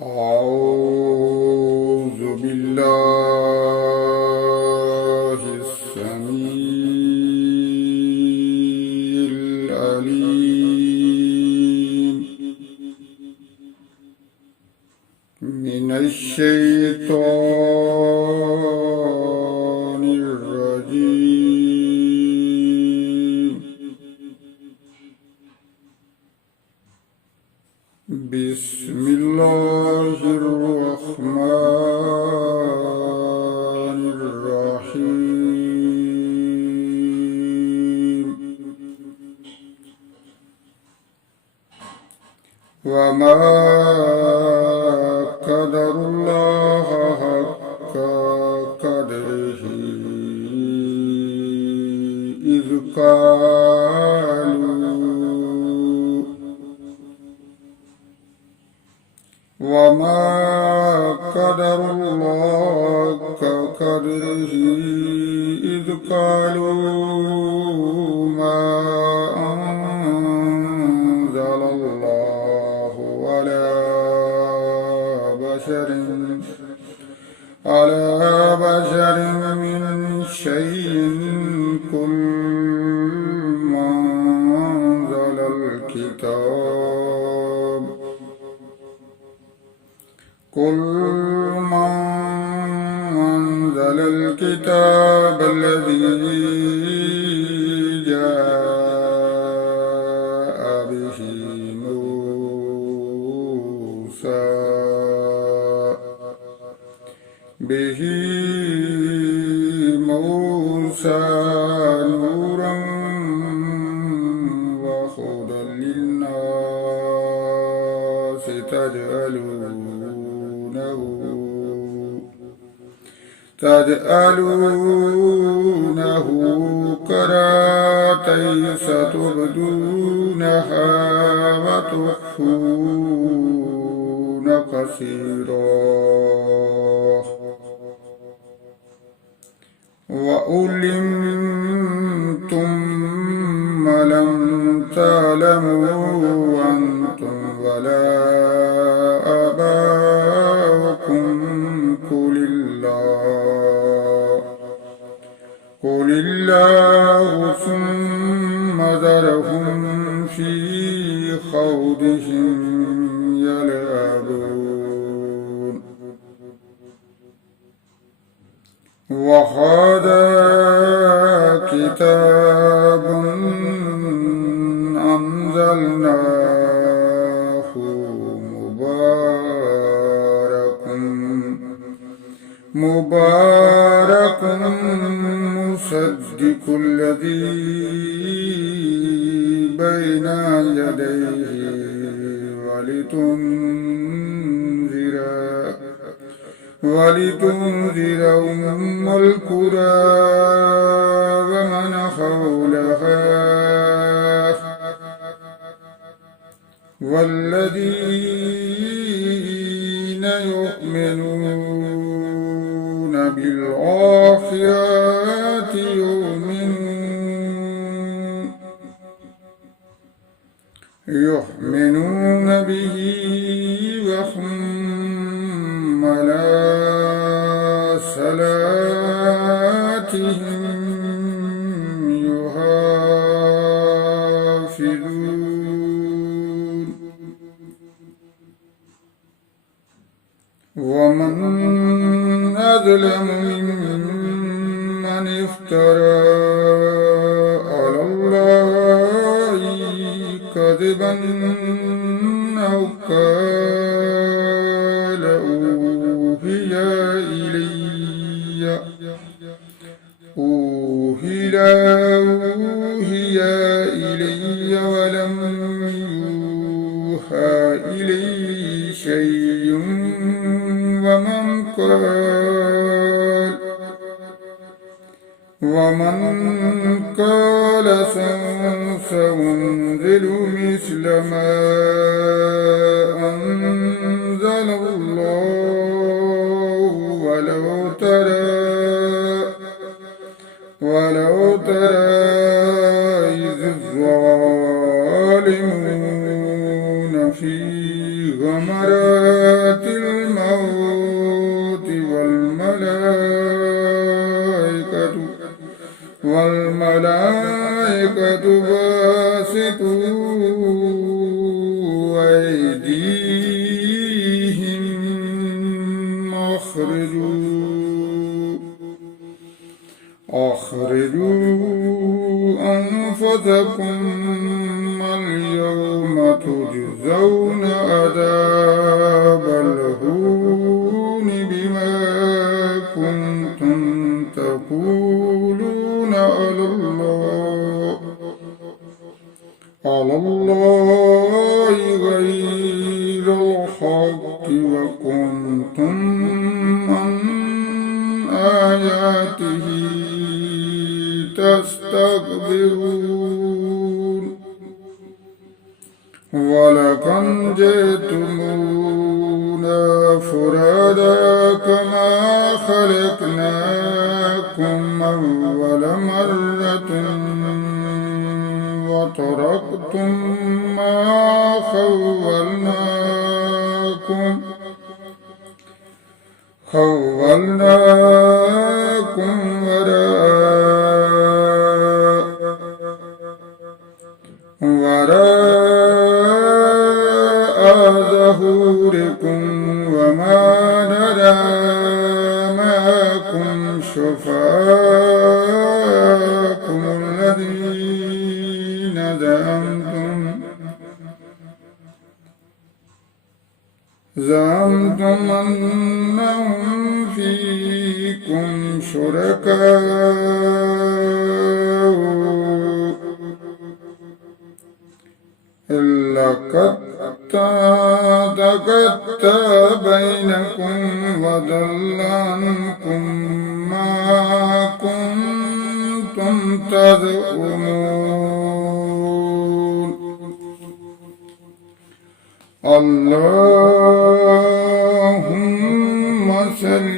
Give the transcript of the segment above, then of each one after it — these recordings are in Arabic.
أعوذ بالله السميع العليم من الشيطان الرجيم. بسم الله الرحمن الرحيم. وما قدر الله حق قدره إذ قالوا وما قدر الله قدره إذ قالوا ما أنزل الله على بشر من شيء قل ما أنزل الكتاب الذي جاء به موسى نورا وهدى للناس تجعلونه كراتيس تبدونها وتخفون كثيرا وعلمتم ما لم تعلموا أنتم ولا آباؤكم قل الله ثم ذرهم في خوضهم يلعبون. وهذا كتاب أنزلناه مبارك مصدق الذي بين يديه ولتنذر أم القرى ومن حولها والذين يؤمنون بالآخرة يؤمنون به وهم على صلاتهم يحافظون. ومن أظلم ممن افترى على الله كذبا أو قال أوحي إلي ولم يوحى إلي شيء. ومن قال سأنزل مثل ما أنزل الله ولو ترى إذ الظالمون في غمرات الموت والملائكة باسطوا أيديهم أخرجوا أنفسكم اليوم تجزون عذاب الهون بما كنتم تقولون على الله غير الحق وكنتم عن آياته تستكبرون ولقد جئتمونا فرادا كما خلقناكم أول مرة وتركتم ما خولناكم وراء ظهوركم وما نرى معكم شفعاءكم الذين زعمتم أنهم فيكم شركاء لقد تقطع بينكم وضل عنكم ما كنتم تزعمون اللهم صل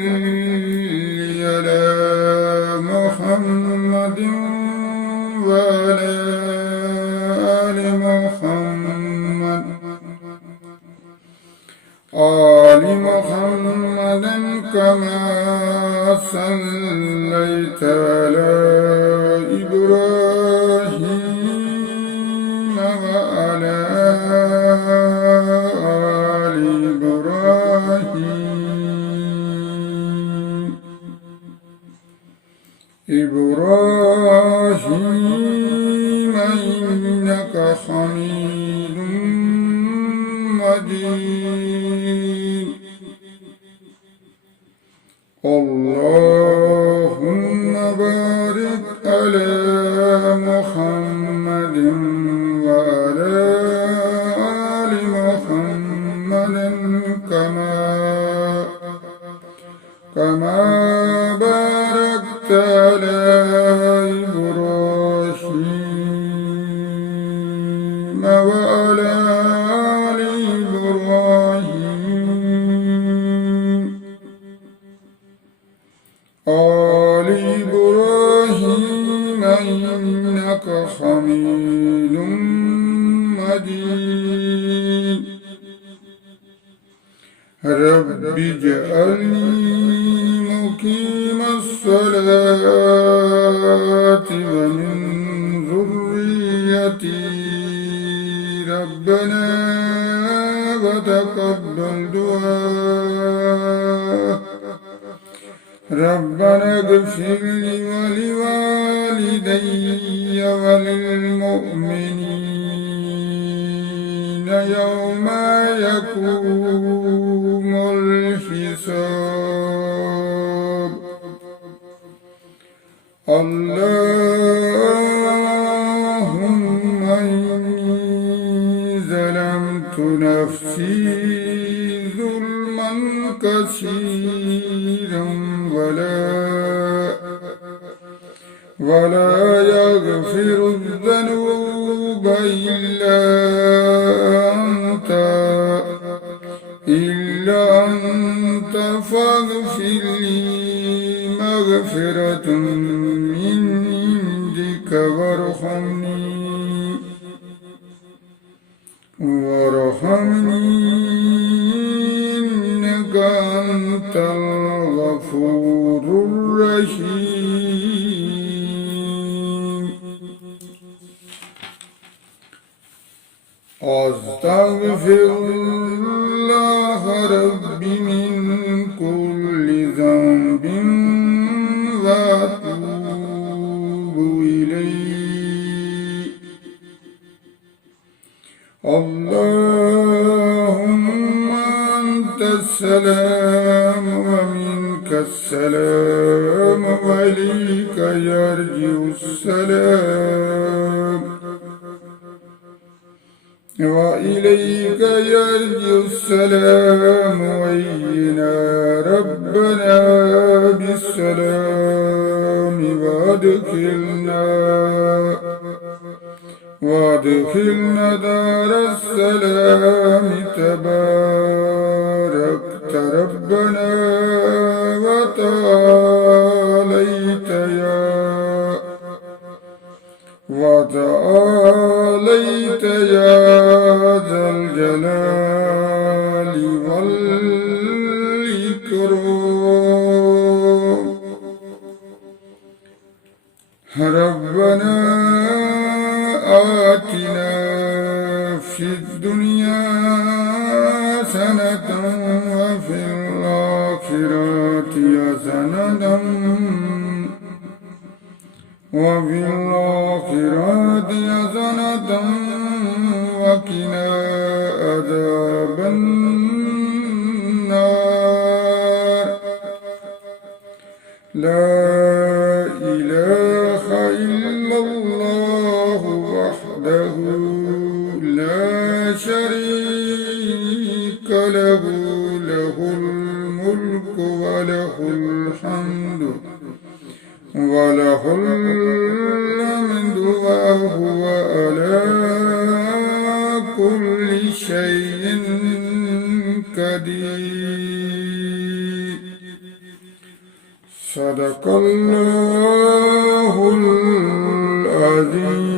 على محمد وعلى آل محمد كما صليت على إبراهيم وعلى آل إبراهيم إنك حميد مجيد اللهم بارك على محمد وعلى آل محمد كما باركت على إبراهيم وعلى آل إبراهيم إنك حميد مجيد رب اجعلني مقيم الصلاة ومن ذريتي ربنا وتقبل دعاء ربنا اغفر لي ولوالدي وللمؤمنين يوم يقوم الحساب اللهم إني ظلمت نفسي ظلما كثيرا ولا يغفر الذنوب إلا أنت فاغفر لي مغفرة من عندك وارحمني إنك أنت الغفور الرحيم أستغفر الله ربي من كل ذنب وأتوب إليه اللهم أنت السلام ومنك السلام وإليك يرجع السلام وإليك يرجع السلام وإينا ربنا بالسلام وادخلنا دار السلام تباركت ربنا وتعاليت يا ذا الجلال والإكرام ربنا آتنا في الدنيا حسنة وفي الآخرة حسنة وقنا عذاب النار لا إله إلا الله وحده لا شريك له له الملك وله الحمد وله الحمد وهو على كل شيء قدير صدق الله العظيم.